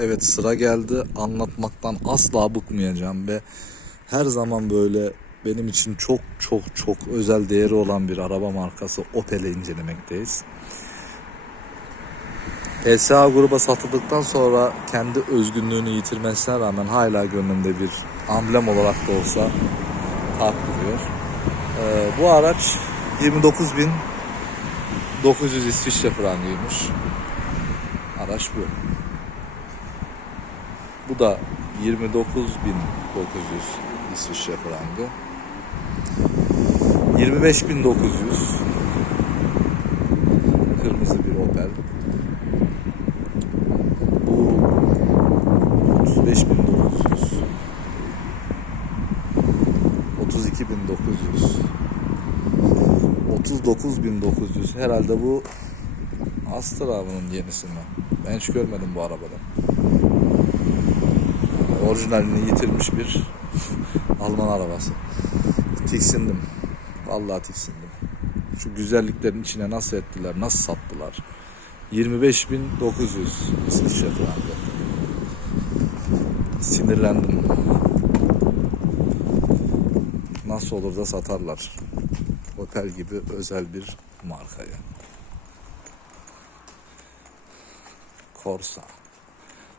Evet sıra geldi. Anlatmaktan asla bıkmayacağım ve her zaman böyle benim için çok çok çok özel değeri olan bir araba markası Opel'i incelemekteyiz. PSA gruba satıldıktan sonra kendi özgünlüğünü yitirmesine rağmen hala gönlümde bir amblem olarak da olsa tat buluyor. Ee, bu araç 29.900 İsviçre frangıymış. Araç bu. Bu da 29.900 İsviçre frangı. 25.900 Kırmızı bir Opel. Bu 35.900 32.900 39.900 herhalde bu Astra bunun yenisi mi? Ben hiç görmedim bu arabada. Orijinalini yitirmiş bir Alman arabası. Tiksindim. Vallahi tiksindim. Şu güzelliklerin içine nasıl ettiler, nasıl sattılar. 25.900 İsviçre frangı. Sinirlendim. Nasıl olur da satarlar. Opel gibi özel bir markayı. Corsa.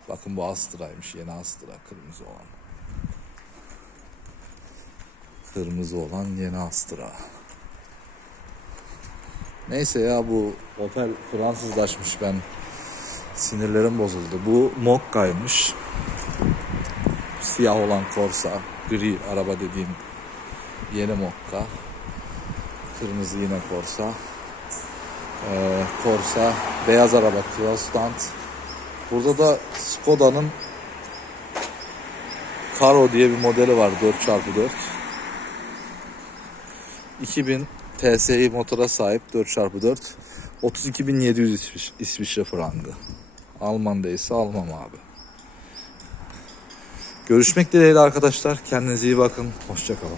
Bakın bu Astra'ymış. Yeni Astra. Kırmızı olan. Kırmızı olan yeni Astra. Neyse ya bu Opel Fransızlaşmış ben. Sinirlerim bozuldu. Bu Mokka'ymış. Siyah olan Corsa. Gri araba dediğim yeni Mokka. Kırmızı yine Corsa. Ee, Corsa. Beyaz araba Crosstand. Burada da Skoda'nın Karo diye bir modeli var 4x4. 2000 TSI motora sahip 4x4. 32.700 İsviç- İsviçre frangı. Alman değilse almam abi. Görüşmek dileğiyle arkadaşlar. Kendinize iyi bakın. Hoşçakalın.